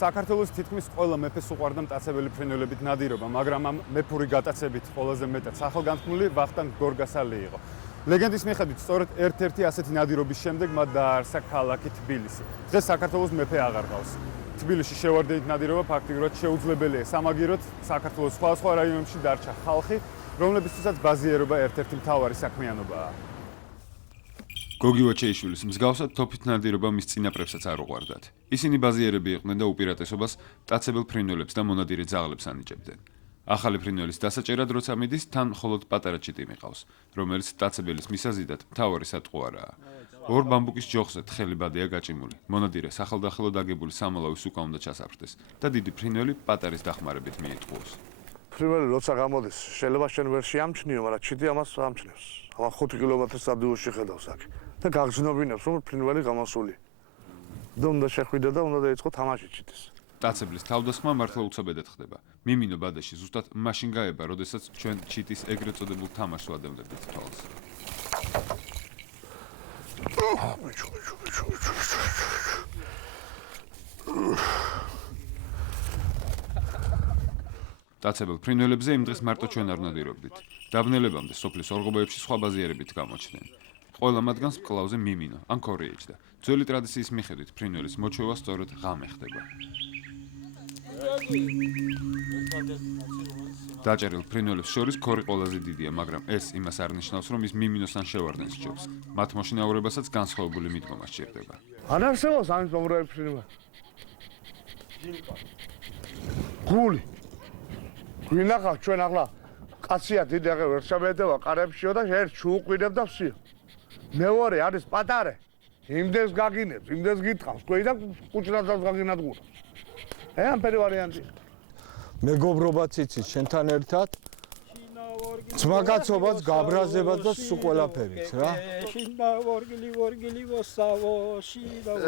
საქართველოს თითქმის ყველა მეფეს უყვარდა მტაცებელი ფრინველებით ნადირობა, მაგრამ ამ მეფური გატაცებით ყველაზე მეტად სახელგანთქმული ვახტანგ გორგასალი იყო. ლეგენდის მიხედვით, სწორედ ერთ-ერთი ასეთი ნადირობის შემდეგ მათ დააარსა ქალაქი თბილისი. დღეს საქართველოს მეფე აღარ ყავს. თბილისში შევარდენით ნადირობა ფაქტიურად შეუძლებელია. სამაგიეროდ საქართველოს სხვა რაიონებში დარჩა ხალხი, რომლებისთვისაც ბაზიერობა ერთ-ერთი მთავარი საქმიანობაა. გოგი ვაჩეიშვილის მსგავსად თოფით ნადირობა მის წინაპრებსაც არ უყვარდათ. ისინი ბაზიერები იყვნენ და უპირატესობას მტაცებელ ფრინველებს და მონადირე ძაღლებს ანიჭებდნენ. ახალი ფრინველის დასაჭერად როცა მიდის, თან მხოლოდ პატარა ჩიტი მიყავს, რომელიც მტაცებელის მისაზიდად მთავარი სატყუარაა. ორ ბამბუკის ჯოხზე თხელი ბადეა გაჭიმული. მონადირე სახელდახელოდ აგებული სამალავის უკან უნდა ჩასაფრდეს და დიდი ფრინველი პატარის დახმარებით მიიტყუოს. ფრინველი როცა გამოდის, შეიძლება შენ ვერ შეამჩნიო, მაგრამ ჩიტი ამას ამჩნევს. ამან 5 კილომეტრის რადიუსში ხედავს აქ და გაგზნობინებს, რომ ფრინველი გამოსული. და უნდა შეხვიდე და უნდა დაიწყო თამაში ჩიტის. მტაცებლის თავდასხმა მართლა უცებედად ხდება. მიმინო ბადეში ზუსტად მაშინ გაება, როდესაც ჩვენ ჩიტის ეგრეთ წოდებულ თამაშს ვადევნებდით თვალს. მტაცებელ ფრინველებზე იმ დღეს მარტო ჩვენ არ ნადირობდით. დაბნელებამდე სოფლის ორღობებში სხვა ბაზიერებით გამოჩნდნენ. ყველა მათგანს მკლავზე მიმინო, ან ქორი ეჭდა. ძველი ტრადიციის მიხედვით ფრინველის მოჩვევა სწორედ ღამე ხდება. დაჭერილ ფრინველებს შორის ქორი ყველაზე დიდია, მაგრამ ეს იმას არ ნიშნავს, რომ ის მიმინოს ან შევარდენს სჯობს. მათ მოშინაურებასაც განსხვავებული მიდგომა სჭირდება. არ არსებობს ამის მომროე ფრინველი. გული. გვინახავ ჩვენ ახლა კაცია დიდი აღარ ვერ შემედევა ყარებშიო და ერთ შუუყვინებ და ვსიო. მეორე არის პატარე. იმდენს გაგინებს, იმდენს გითხავს, კვეი და კუჭნაცავს გაგინად გულს. ამ პერვარიანტი. მეგობრობაც იცის შენთან ერთად. ძმაკაცობაც, გაბრაზებაც და სულ ყველაფერიც რა.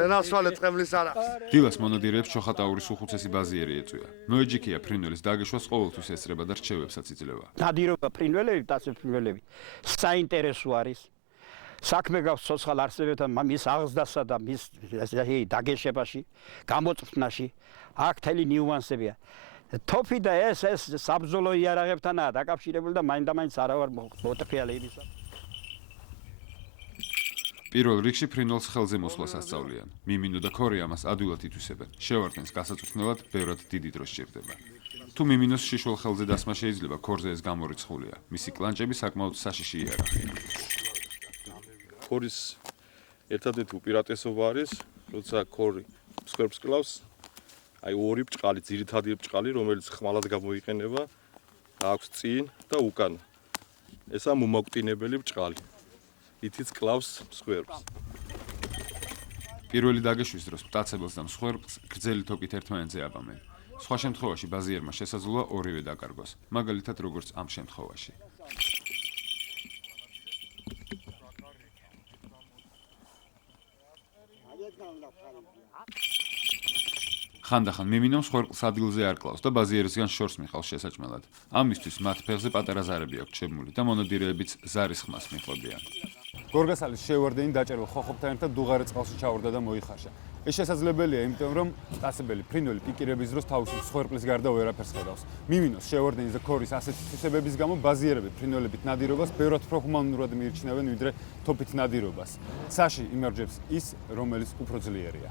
ენასვალე წყებლის არ აქვს. დილას მონადირეებს ჩოხატაურის უხუცესი ბაზიერი ეწვია. მოეჯიქია ფრინველის დაგეშვას ყოველთვის ესწრება და რჩევებსაც იძლევა. ნადირობა ფრინველები, მტაცებ ფრინველები საინტერესო არის. საქმე გაქვს ცოცხალ არსებებთან მის აღზრდასა და მის დაგეშებაში, გამოწვრთნაში. აქ თელი ნიუანსებია. თოფი და ეს საბრძოლო იარაღებთანაა დაკავშირებული და მაინდა-მაინც არა ვარ მოტრიალებისა. პირველ რიგში ფრინველს ხელზე მოსვლას ასწავლიან. მიმინო და ქორი ამას ადვილად ითვისებენ. შევარდენს გასაწვრთნელად ბევრად დიდი დრო სჭირდება. თუ მიმინოს შიშველ ხელზე დასმა შეიძლება, ქორზე ეს გამორიცხულია. მისი კლანჭები საკმაოდ საშიში იარაღია. ქორის ერთადერთი უპირატესობა არის, როცა ქორი მსხვერპლს კლავს, აი ორი ბრჭყალი, ძირითადი ბრჭყალი, რომელიც ხმალად გამოიყენება, აქვს წინ და უკან. ესა მომაკვდინებელი ბრჭყალი. ითიც კლავს მსხვერპლს. პირველი დაგეშვის დროს მტაცებელს და მსხვერპლს გრძელი თოკით ერთმანეთზე აბამენ. სხვა შემთხვევაში ბაზიერმა შესაძლოა ორივე დაკარგოს, მაგალითად როგორც ამ შემთხვევაში. ხანდახან მიმინო მსხვერპლს ადგილზე არ კლავს და ბაზიერისგან შორს მიხავს შესაჭმელად. ამისთვის მათ ფეხზე პატარა ზარები აქვთ შემული და მონადირეებიც ზარის ხმას მიჰყვებიან. გორგასალის შევარდენი დაჭერილ ხოხობთან ერთად დუღარე წყალში ჩავარდა და მოიხარშა. ეს შესაძლებელია, იმიტომ რომ მტაცებელი ფრინველი პიკირების დროს თავისი მსხვერპლის გარდა ვერაფერს ხედავს. მიმინოს, შევარდენის და ქორის ასეთი თვისებების გამო ბაზიერები ფრინველებით ნადირობას ბევრად უფრო ჰუმანურად მიიჩნევენ, ვიდრე თოფით ნადირობას. ცაში იმარჯვებს ის, რომელიც უფრო ძლიერია.